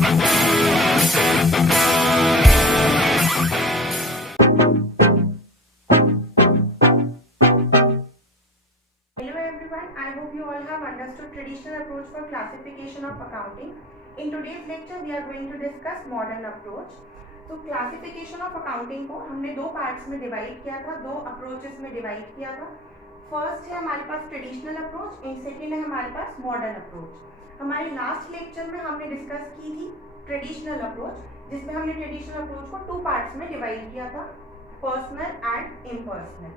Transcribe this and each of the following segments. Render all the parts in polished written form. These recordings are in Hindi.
I hope you all have understood traditional approach for classification of accounting. In today's lecture, we are going to discuss modern approach. तो क्लासिफिकेशन ऑफ अकाउंटिंग को हमने दो पार्ट्स में डिवाइड किया था, दो अप्रोचेस में डिवाइड किया था. फर्स्ट है हमारे पास ट्रेडिशनल अप्रोच एंड सेकेंड है हमारे पास मॉडर्न अप्रोच. हमारे लास्ट लेक्चर में हमने डिस्कस की थी ट्रेडिशनल अप्रोच, जिसमें हमने ट्रेडिशनल अप्रोच को टू पार्ट्स में डिवाइड किया था, पर्सनल एंड इम्पर्सनल.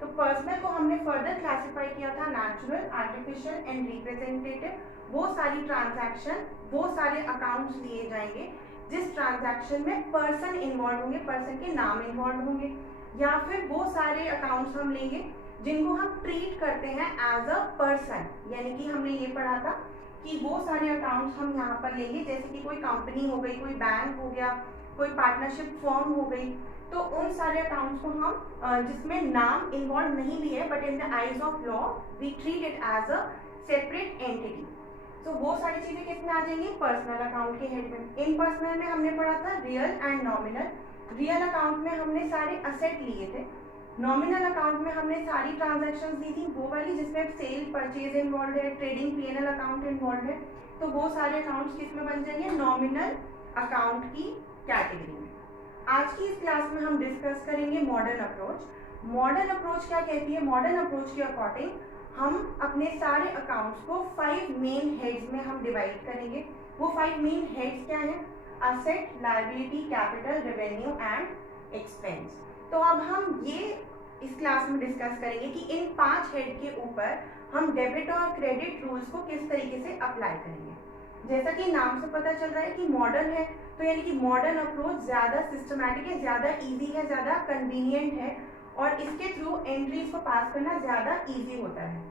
तो पर्सनल को हमने फर्दर क्लासिफाई किया था नेचुरल, आर्टिफिशियल एंड रिप्रेजेंटेटिव. वो सारी ट्रांजैक्शन, वो सारे अकाउंट्स लिए जाएंगे जिस ट्रांजैक्शन में पर्सन इन्वॉल्व होंगे, पर्सन के नाम इन्वॉल्व होंगे, या फिर वो सारे अकाउंट्स हम लेंगे जिनको हम ट्रीट करते हैं एज अ पर्सन. यानी कि हमने ये पढ़ा था कि वो सारे अकाउंट्स हम यहाँ पर लेंगे, जैसे कि कोई कंपनी हो गई, कोई बैंक हो गया, कोई पार्टनरशिप फर्म हो गई, तो उन सारे अकाउंट्स को हम जिसमें नाम इन्वॉल्व नहीं भी है but in the eyes of law we treat it as a separate entity. तो वो सारी चीजें किसमें आ जाएंगी? पर्सनल अकाउंट के हेड में. इन पर्सनल में हमने पढ़ा था real and nominal. Real account में हमने सारे असेट लिए थे, नॉमिनल अकाउंट में हमने सारी ट्रांजैक्शंस दी थी, वो वाली जिसमें सेल परचेज इन्वॉल्व है, ट्रेडिंग पीएनएल अकाउंट इन्वॉल्व है. तो वो सारे अकाउंट्स किसमें बन जाएंगे? नॉमिनल अकाउंट की कैटेगरी में. आज की इस क्लास में हम डिस्कस करेंगे मॉडर्न अप्रोच. मॉडर्न अप्रोच क्या कहती है? मॉडर्न अप्रोच के अकॉर्डिंग हम अपने सारे अकाउंट्स को 5 मेन हेड्स में हम डिवाइड करेंगे. वो 5 मेन हेड्स क्या हैं? Asset, liability, capital, revenue and expense. तो अब हम ये इस क्लास में डिस्कस करेंगे कि इन 5 हेड के ऊपर हम डेबिट और क्रेडिट रूल्स को किस तरीके से अप्लाई करेंगे. जैसा कि नाम से पता चल रहा है कि मॉडर्न है, तो यानी कि मॉडर्न अप्रोच ज़्यादा सिस्टमैटिक है, ज़्यादा इजी है, ज़्यादा कन्वीनियंट है और इसके थ्रू एंट्रीज को पास करना ज़्यादा इजी होता है.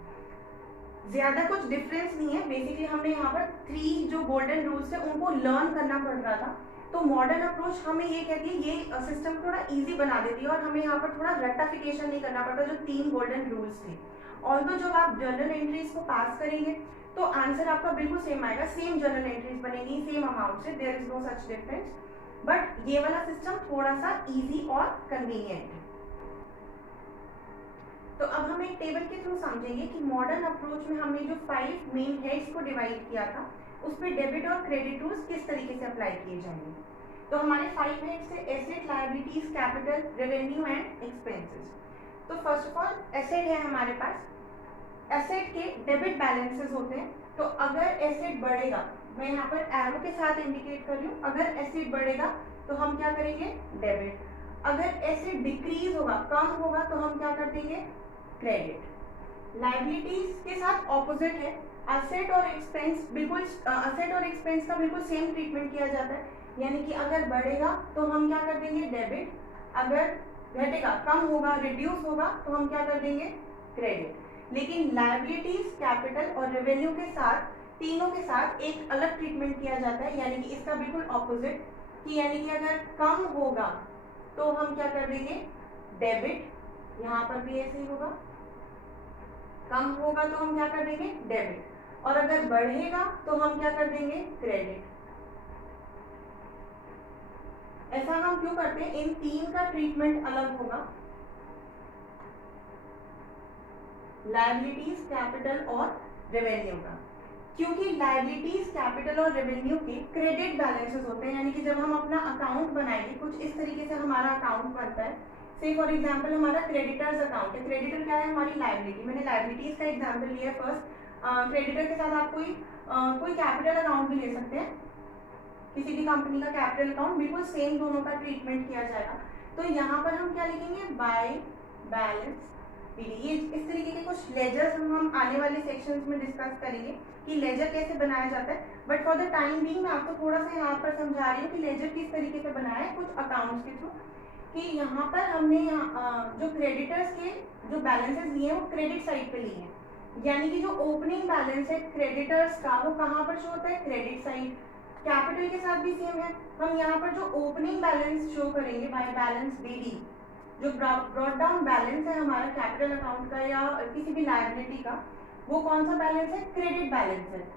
ज़्यादा कुछ डिफरेंस नहीं है. बेसिकली हमने यहाँ पर 3 जो गोल्डन रूल्स है उनको लर्न करना पड़ रहा था. तो मॉडर्न अप्रोच हमें ये कहती है, ये सिस्टम थोड़ा इजी बना देती है और हमें यहाँ पर थोड़ा रट्टाफिकेशन नहीं करना पड़ता जो 3 गोल्डन रूल्स थे. ऑल्दो जब आप जर्नल एंट्रीज को पास करेंगे तो आंसर आपका बिल्कुल सेम आएगा, सेम जर्नल एंट्रीज बनेगी सेम अमाउंट से, there is no such difference. But ये वाला सिस्टम थोड़ा सा इजी और कन्वीनियंट है. तो अब हम एक टेबल के थ्रू समझेंगे कि मॉडर्न अप्रोच में हमने जो 5 मेन हेड्स को डिवाइड किया था उस पर डेबिट और क्रेडिट रूल्स किस तरीके से अप्लाई किए जाएंगे. तो हमारे 5 हेड्स है asset, liabilities, capital, revenue and expenses. तो फर्स्ट ऑफ ऑल एसेट है हमारे पास. एसेट के डेबिट बैलेंसेस होते हैं. तो अगर एसेट बढ़ेगा, मैं यहाँ पर एरो के साथ इंडिकेट कर रही हूँ, अगर एसेट बढ़ेगा तो हम क्या करेंगे? डेबिट. अगर एसेट डिक्रीज होगा, कम होगा, तो हम क्या कर देंगे? क्रेडिट. लायबिलिटीज के साथ ऑपोजिट है. असेट और एक्सपेंस बिल्कुल असेट और एक्सपेंस का बिल्कुल सेम ट्रीटमेंट किया जाता है. यानी कि अगर बढ़ेगा तो हम क्या कर देंगे? डेबिट. अगर घटेगा, कम होगा, रिड्यूस होगा, तो हम क्या कर देंगे? क्रेडिट. लेकिन लायबिलिटीज, कैपिटल और रेवेन्यू के साथ, तीनों के साथ एक अलग ट्रीटमेंट किया जाता है. यानी कि इसका बिल्कुल ऑपोजिट, कि यानी कि अगर कम होगा तो हम क्या कर देंगे? डेबिट. यहाँ पर भी ऐसे ही होगा, कम होगा तो हम क्या कर देंगे? डेबिट. और अगर बढ़ेगा तो हम क्या कर देंगे? क्रेडिट. ऐसा हम क्यों करते हैं? इन 3 का ट्रीटमेंट अलग होगा, लायबिलिटीज, कैपिटल और रेवेन्यू का. क्योंकि लायबिलिटीज, कैपिटल और रेवेन्यू के क्रेडिट बैलेंसेस होते हैं. यानी कि जब हम अपना अकाउंट बनाएंगे, कुछ इस तरीके से हमारा अकाउंट बनता है. से फॉर एग्जाम्पल हमारा क्रेडिटर्स अकाउंट है. क्रेडिटर क्या है? हमारी लायबिलिटी. मैंने लायबिलिटीज का एग्जाम्पल लिया फर्स्ट. क्रेडिटर के साथ आप कोई कैपिटल अकाउंट भी ले सकते हैं. किसी भी कंपनी का कैपिटल अकाउंट बिल्कुल सेम, दोनों का ट्रीटमेंट किया जाएगा. तो यहाँ पर हम क्या लिखेंगे? By balance PD. ये इस तरीके के कुछ लेजर्स हम आने वाले सेक्शंस में डिस्कस करेंगे कि लेजर कैसे बनाया जाता है. But for the time being मैं आपको थोड़ा सा यहाँ पर समझा रही हूँ कि लेजर किस तरीके से बनाया है कुछ अकाउंट्स के थ्रू. कि यहाँ पर हमने जो क्रेडिटर्स के जो बैलेंसेस लिए हैं वो क्रेडिट साइड पे लिए हैं. यानी कि जो ओपनिंग बैलेंस है क्रेडिटर्स का वो कहाँ पर शो होता है? Credit side. कैपिटल के साथ भी सेम है. हम यहाँ पर जो ओपनिंग बैलेंस शो करेंगे बाय बैलेंस बीडी, जो ब्रॉट डाउन बैलेंस है हमारा कैपिटल अकाउंट का या किसी भी लायबिलिटी का, वो कौन सा बैलेंस है? क्रेडिट बैलेंस है.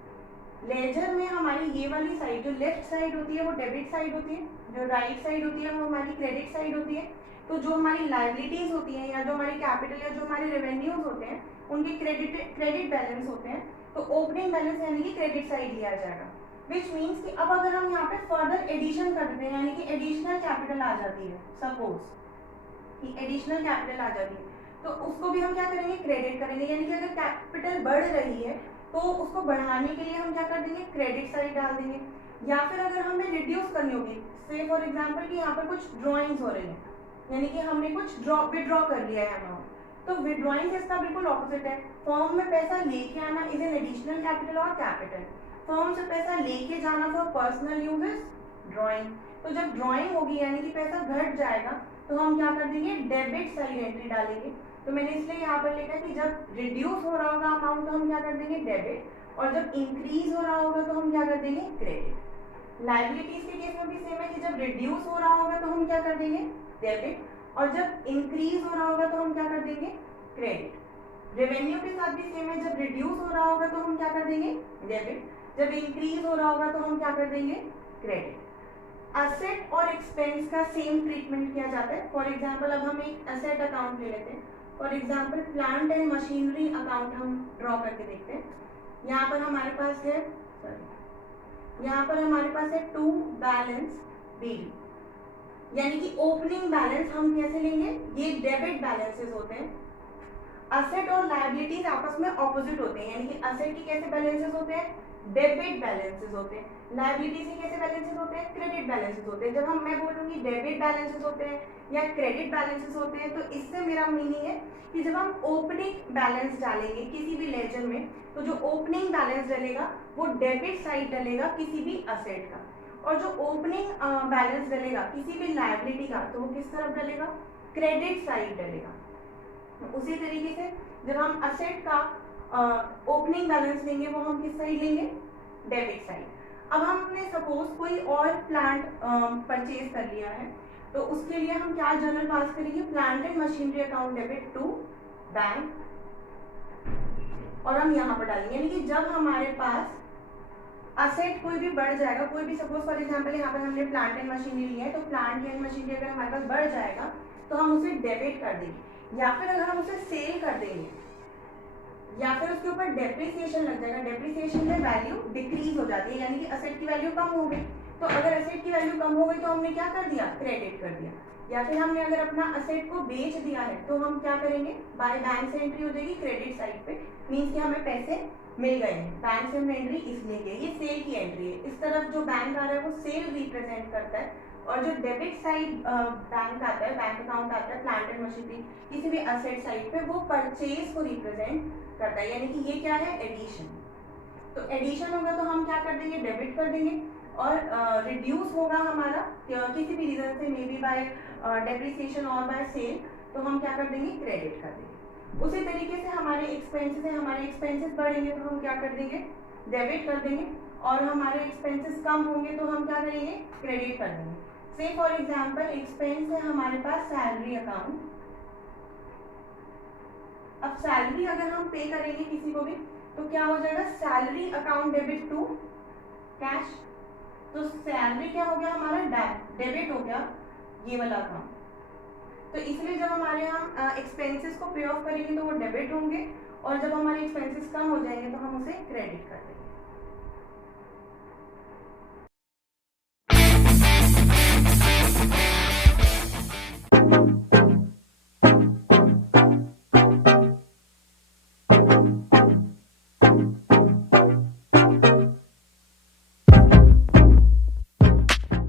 लेजर में हमारी ये वाली साइड जो लेफ्ट साइड होती है वो डेबिट साइड होती है, जो राइट साइड होती है वो हमारी क्रेडिट साइड होती है। तो जो हमारी लायबिलिटीज होती हैं या जो हमारी कैपिटल या जो हमारे रेवेन्यूज होते हैं उनके क्रेडिट बैलेंस होते हैं, तो ओपनिंग बैलेंस यानी कि क्रेडिट साइड लिया जाएगा। विच मीन्स कि अब अगर हम यहाँ पे फर्दर एडिशन कर देते हैं यानी कि एडिशनल कैपिटल आ जाती है, सपोज कि एडिशनल कैपिटल आ जाती है, तो उसको भी हम क्या करेंगे, क्रेडिट करेंगे। यानी कि अगर कैपिटल बढ़ रही है तो उसको बढ़ाने के लिए हम क्या कर देंगे, क्रेडिट साइड डाल देंगे। या फिर अगर हमें रिड्यूस करनी होगी, से फॉर एग्जांपल कि यहाँ पर कुछ ड्रॉइंग्स हो रही है यानी कि हमने कुछ विड्रॉ कर लिया है अमाउंट, तो विड्रॉइंग इसका बिल्कुल ऑपोजिट है। फॉर्म में पैसा लेके आना इज एन एडिशनल कैपिटल और कैपिटल, फॉर्म से पैसा लेके जाना फॉर पर्सनल यूजेस ड्रॉइंग। तो जब ड्रॉइंग होगी यानी कि पैसा घट जाएगा तो हम क्या कर देंगे, डेबिट साइड एंट्री डालेंगे। तो मैंने इसलिए यहाँ पर लिखा कि जब रिड्यूस हो रहा होगा अमाउंट तो हम क्या कर देंगे, डेबिट, और जब इंक्रीज हो रहा होगा तो हम क्या कर देंगे, क्रेडिट। लायबिलिटीज के केस में भी सेम है कि जब रिड्यूस हो रहा होगा तो हम क्या कर देंगे, डेबिट, और जब इंक्रीज हो रहा होगा तो हम क्या कर देंगे, क्रेडिट। रेवेन्यू के साथ भी सेम है, जब रिड्यूस हो रहा होगा तो हम क्या कर देंगे, डेबिट, जब इंक्रीज हो रहा होगा तो हम क्या कर देंगे, क्रेडिट। असेट और एक्सपेंस का सेम ट्रीटमेंट किया जाता है। फॉर एग्जाम्पल अब हम एक असेट अकाउंट ले लेते हैं, for example plant and machinery account हम ड्रॉ करके देखते हैं। यहाँ पर हमारे पास है टू बैलेंस बीडी, यानी कि ओपनिंग बैलेंस हम कैसे लेंगे, ये डेबिट बैलेंसेस होते हैं। असेट और लायबिलिटीज आपस में ऑपोजिट होते हैं, यानी कि असेट के कैसे बैलेंसेस होते हैं, डेबिट बैलेंसेस होते हैं, लायबिलिटी से कैसे बैलेंसेस होते हैं, क्रेडिट बैलेंसेस होते हैं। जब हम मैं बोलूंगी डेबिट बैलेंसेस होते हैं या क्रेडिट बैलेंसेस होते हैं, तो इससे मेरा मीनिंग है कि जब हम ओपनिंग बैलेंस डालेंगे किसी भी लेजर में, तो जो ओपनिंग बैलेंस डलेगा वो डेबिट साइड डलेगा किसी भी असेट का, और जो ओपनिंग बैलेंस डलेगा किसी भी लायबिलिटी का तो वो किस तरफ डलेगा, क्रेडिट साइड डलेगा। उसी तरीके से जब हम असेट का ओपनिंग बैलेंस लेंगे वो हम किस साइड लेंगे, डेबिट साइड। अब हमने सपोज कोई और प्लांट परचेज कर लिया है, तो उसके लिए हम क्या जर्नल पास करेंगे, plant and machinery account debit to bank, और हम यहाँ पर डालेंगे। यानी कि जब हमारे पास असेट कोई भी बढ़ जाएगा, कोई भी सपोज फॉर एग्जांपल यहाँ पर हमने प्लांट एंड मशीनरी लिया है, तो प्लांट एंड मशीनरी अगर हमारे पास बढ़ जाएगा तो हम उसे डेबिट कर देंगे, या फिर अगर हम उसे सेल कर देंगे या फिर उसके ऊपर डेप्रिसिएशन लग जाएगा, डेप्रिसिएशन में वैल्यू डिक्रीज हो जाती है, यानी कि असेट की वैल्यू कम हो गई। तो अगर असेट की वैल्यू कम हो गई तो हमने क्या कर दिया, क्रेडिट कर दिया। या फिर हमने अगर अपना असेट को बेच दिया है तो हम क्या करेंगे, बाय बैंक से एंट्री हो जाएगी क्रेडिट साइड पे, मीन्स कि हमें पैसे मिल गए हैं, बैंक से हमने एंट्री इसलिए की, ये सेल की एंट्री है। इस तरफ जो बैंक आ रहा है वो सेल रिप्रेजेंट करता है, और जो डेबिट साइड बैंक आता है, बैंक अकाउंट आता है प्लांट एंड मशीनरी किसी भी असेट साइड पे, वो परचेज को रिप्रेजेंट करता है। यानी कि ये क्या है, एडिशन। तो एडिशन होगा तो हम क्या कर देंगे, डेबिट कर देंगे, और रिड्यूस होगा हमारा किसी भी रीजन से, मे बी बाय डेप्रिसिएशन और बाय सेल, तो हम क्या कर देंगे, क्रेडिट कर देंगे। उसी तरीके से हमारे एक्सपेंसेस है, हमारे एक्सपेंसेस बढ़ेंगे तो हम क्या कर देंगे, डेबिट कर देंगे, और हमारे एक्सपेंसेस कम होंगे तो हम क्या करेंगे, क्रेडिट कर देंगे। से फॉर एग्जाम्पल एक्सपेंस है हमारे पास सैलरी अकाउंट। अब सैलरी अगर हम पे करेंगे किसी को भी तो क्या हो जाएगा, salary account debit to cash. तो सैलरी क्या हो गया हमारा, डेबिट हो गया ये वाला अकाउंट। तो इसलिए जब हमारे यहाँ एक्सपेंसेस को पे ऑफ करेंगे तो वो डेबिट होंगे, और जब हमारे एक्सपेंसेस कम हो जाएंगे तो हम उसे क्रेडिट कर देंगे।